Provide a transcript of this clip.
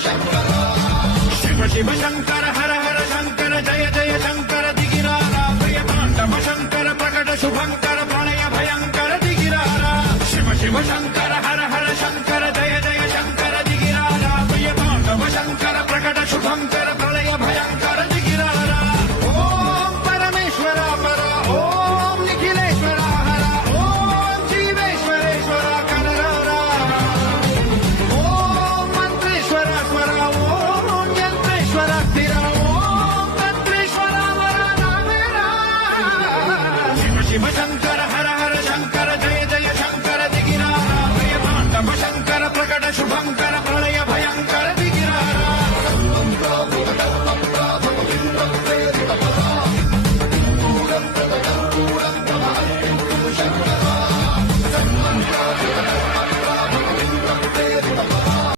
शिव शिव शंकर हर हर शंकर जय जय शंकर दिगिरारा भय तांडव शंकर प्रकट शुभंकर प्रणय भयंकर दिगिरारा शिव शिव शंकर